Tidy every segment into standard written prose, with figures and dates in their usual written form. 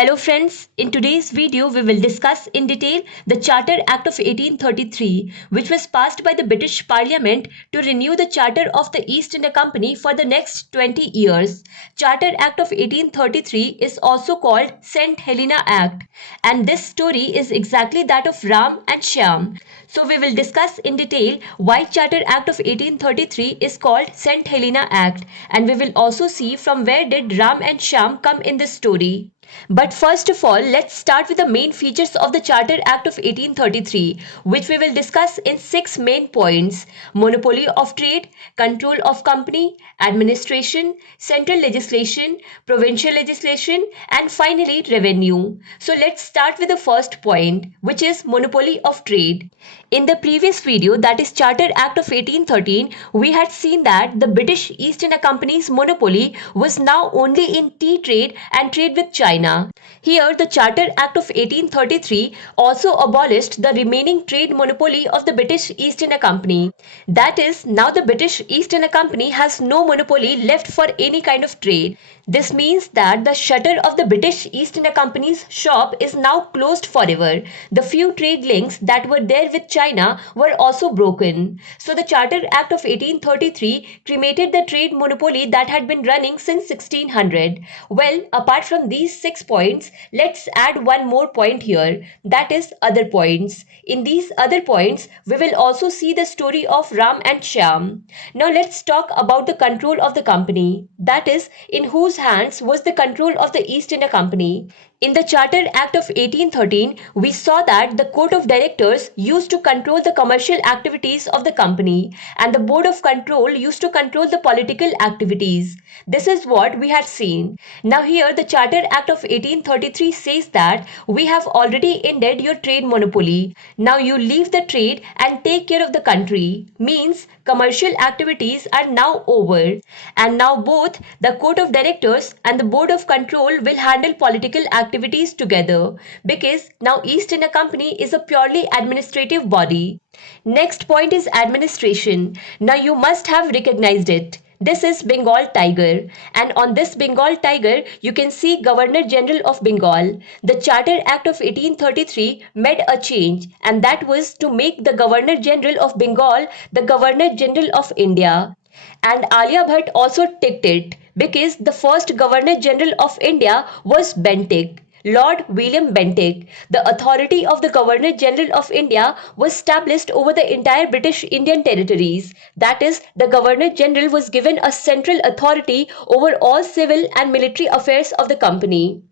Hello friends, in today's video we will discuss in detail the Charter Act of 1833 which was passed by the British Parliament to renew the Charter of the East India Company for the next 20 years. Charter Act of 1833 is also called St. Helena Act, and this story is exactly that of Ram and Shyam. So we will discuss in detail why Charter Act of 1833 is called St. Helena Act, and we will also see from where did Ram and Shyam come in this story. But first of all, let's start with the main features of the Charter Act of 1833, which we will discuss in 6 main points: monopoly of trade, control of company, administration, central legislation, provincial legislation, and finally revenue. So let's start with the first point, which is monopoly of trade. In the previous video, that is Charter Act of 1813, we had seen that the British East India Company's monopoly was now only in tea trade and trade with China. Here, the Charter Act of 1833 also abolished the remaining trade monopoly of the British East India Company. That is, now the British East India Company has no monopoly left for any kind of trade. This means that the shutter of the British East India Company's shop is now closed forever. The few trade links that were there with China were also broken. So the Charter Act of 1833 cremated the trade monopoly that had been running since 1600. Well, apart from these 6 points, let's add one more point here, that is other points. In these other points, we will also see the story of Ram and Shyam. Now let's talk about the control of the company, that is, in whose hands was the control of the East India Company. In the Charter Act of 1813, we saw that the Court of Directors used to control the commercial activities of the company, and the Board of Control used to control the political activities. This is what we had seen. Now here the Charter Act of 1833 says that we have already ended your trade monopoly. Now you leave the trade and take care of the country. Means commercial activities are now over. And now both the Court of Directors and the Board of Control will handle political activities together, because now East India Company is a purely administrative body. Next point is administration. Now you must have recognized it. This is Bengal tiger, and on this Bengal tiger you can see Governor General of Bengal. The Charter Act of 1833 made a change, and that was to make the Governor General of Bengal the Governor General of India. And Alia Bhatt also ticked it, because the first Governor General of India was Bentinck. Lord William Bentinck. The authority of the Governor General of India was established over the entire British Indian territories. That is, the Governor General was given a central authority over all civil and military affairs of the company.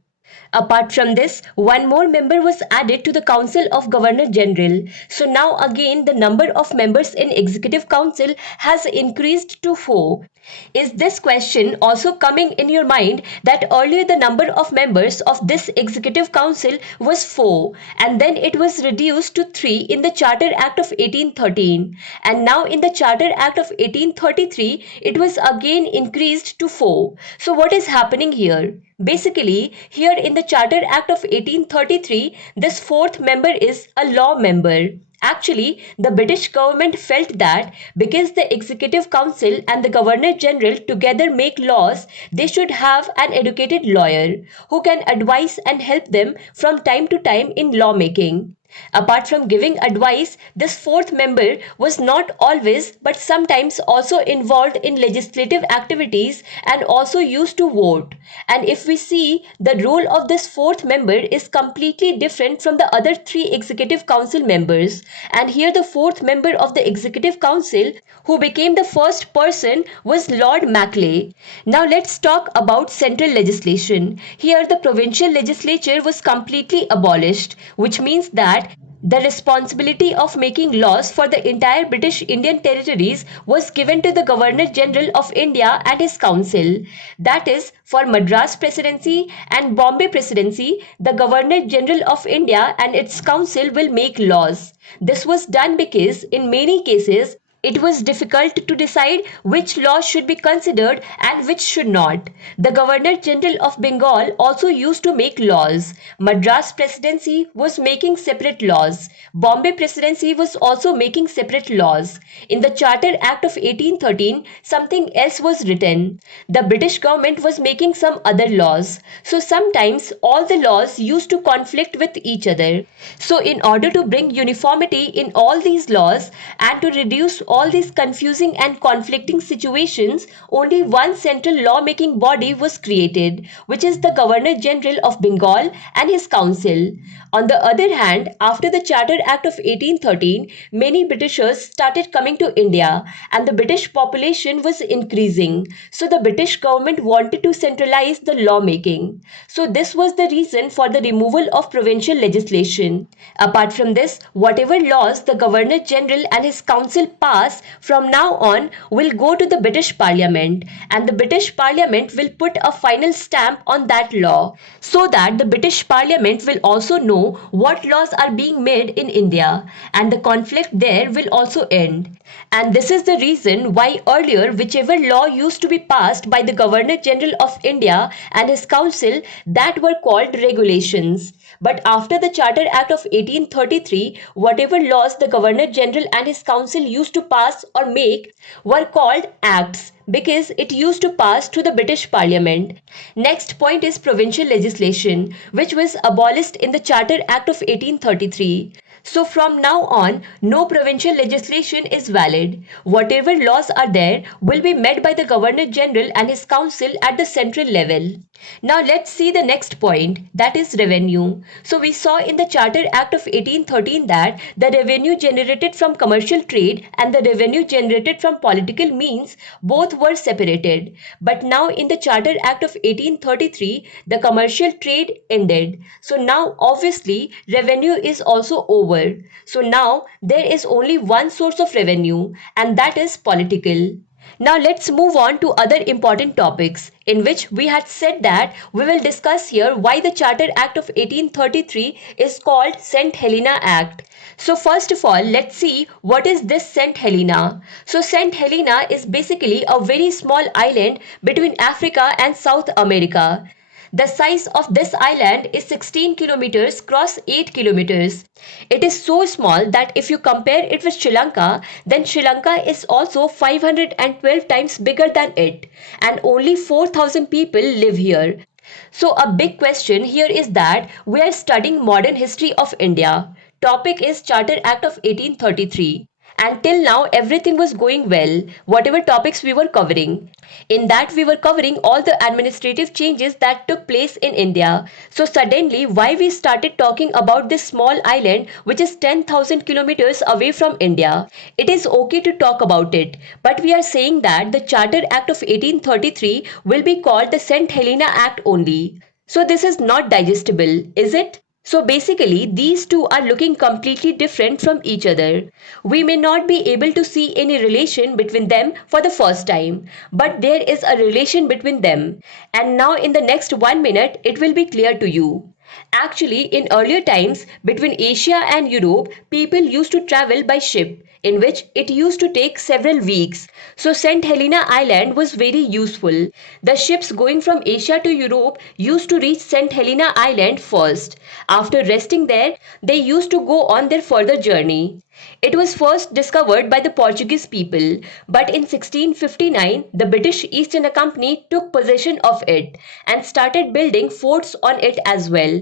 Apart from this, one more member was added to the Council of Governor General. So now again the number of members in Executive Council has increased to 4. Is this question also coming in your mind, that earlier the number of members of this Executive Council was 4, and then it was reduced to 3 in the Charter Act of 1813, and now in the Charter Act of 1833 it was again increased to 4. So what is happening here? Basically, here in the Charter Act of 1833, this 4th member is a law member. Actually, the British government felt that because the Executive Council and the Governor General together make laws, they should have an educated lawyer who can advise and help them from time to time in lawmaking. Apart from giving advice, this 4th member was not always but sometimes also involved in legislative activities and also used to vote. And if we see, the role of this 4th member is completely different from the other 3 Executive Council members. And here the 4th member of the Executive Council, who became the first person, was Lord Macleay. Now let's talk about central legislation. Here the provincial legislature was completely abolished, which means that the responsibility of making laws for the entire British Indian territories was given to the Governor General of India and his council. That is, for Madras Presidency and Bombay Presidency, the Governor General of India and its council will make laws. This was done because in many cases It was difficult to decide which laws should be considered and which should not. The Governor General of Bengal also used to make laws. Madras Presidency was making separate laws. Bombay Presidency was also making separate laws. In the Charter Act of 1813, something else was written. The British government was making some other laws. So sometimes all the laws used to conflict with each other. So in order to bring uniformity in all these laws and to reduce all these confusing and conflicting situations, only one central lawmaking body was created, which is the Governor General of Bengal and his council. On the other hand, after the Charter Act of 1813, many Britishers started coming to India and the British population was increasing. So the British government wanted to centralize the lawmaking. So this was the reason for the removal of provincial legislation. Apart from this, whatever laws the Governor General and his council pass from now on will go to the British Parliament, and the British Parliament will put a final stamp on that law so that the British Parliament will also know what laws are being made in India, and the conflict there will also end. And this is the reason why earlier whichever law used to be passed by the Governor General of India and his council, that were called regulations. But after the Charter Act of 1833, whatever laws the Governor General and his council used to pass or make were called acts because it used to pass through the British Parliament. Next point is provincial legislation, which was abolished in the Charter Act of 1833. So from now on, no provincial legislation is valid. Whatever laws are there will be made by the Governor General and his council at the central level. Now let's see the next point, that is revenue. So we saw in the Charter Act of 1813 that the revenue generated from commercial trade and the revenue generated from political means both were separated. But now in the Charter Act of 1833, the commercial trade ended. So now obviously revenue is also over. So now there is only one source of revenue, and that is political. Now let's move on to other important topics in which we had said that we will discuss here why the Charter Act of 1833 is called St. Helena Act. So first of all, let's see what is this St. Helena. So St. Helena is basically a very small island between Africa and South America. The size of this island is 16 kilometers cross 8 kilometers. It is so small that if you compare it with Sri Lanka, then Sri Lanka is also 512 times bigger than it, and only 4,000 people live here. So a big question here is that we are studying modern history of India. Topic is Charter Act of 1833. And till now everything was going well, whatever topics we were covering. In that we were covering all the administrative changes that took place in India. So suddenly why we started talking about this small island which is 10,000 kilometers away from India? It is okay to talk about it, but we are saying that the Charter Act of 1833 will be called the St. Helena Act only. So this is not digestible, is it? So basically, these two are looking completely different from each other. We may not be able to see any relation between them for the first time, but there is a relation between them. And now in the next 1 minute, it will be clear to you. Actually, in earlier times, between Asia and Europe, people used to travel by ship, in which it used to take several weeks. So St. Helena Island was very useful. The ships going from Asia to Europe used to reach St. Helena Island first. After resting there, they used to go on their further journey. It was first discovered by the Portuguese people, but in 1659 the British East India Company took possession of it and started building forts on it as well.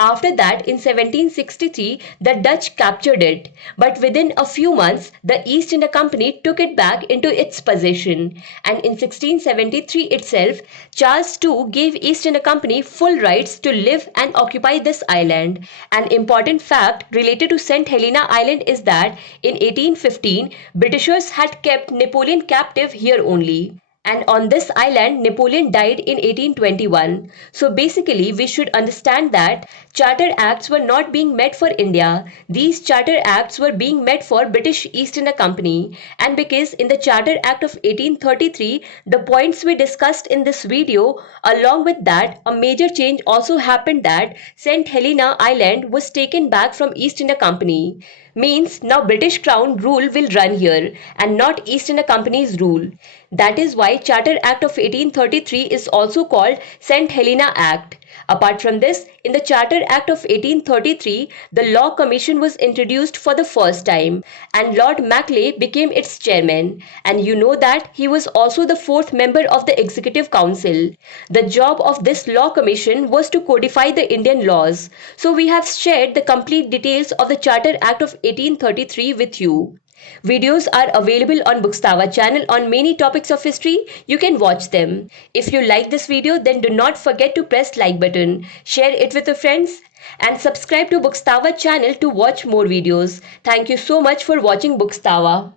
After that, in 1763, the Dutch captured it, but within a few months, the East India Company took it back into its possession. And in 1673 itself, Charles II gave East India Company full rights to live and occupy this island. An important fact related to St. Helena Island is that in 1815, Britishers had kept Napoleon captive here only. And on this island, Napoleon died in 1821. So basically, we should understand that Charter Acts were not being made for India. These Charter Acts were being made for British East India Company. And because in the Charter Act of 1833, the points we discussed in this video, along with that, a major change also happened that St. Helena Island was taken back from East India Company. means now British Crown rule will run here and not East India Company's rule. That is why Charter Act of 1833 is also called St. Helena Act. Apart from this, in the Charter Act of 1833, the Law Commission was introduced for the first time and Lord Macleay became its chairman. And you know that he was also the fourth member of the Executive Council. The job of this Law Commission was to codify the Indian laws. So we have shared the complete details of the Charter Act of 1833 with you. Videos are available on Bookstava channel on many topics of history. You can watch them. If you like this video, then do not forget to press like button, share it with your friends and subscribe to Bookstava channel to watch more videos. Thank you so much for watching Bookstava.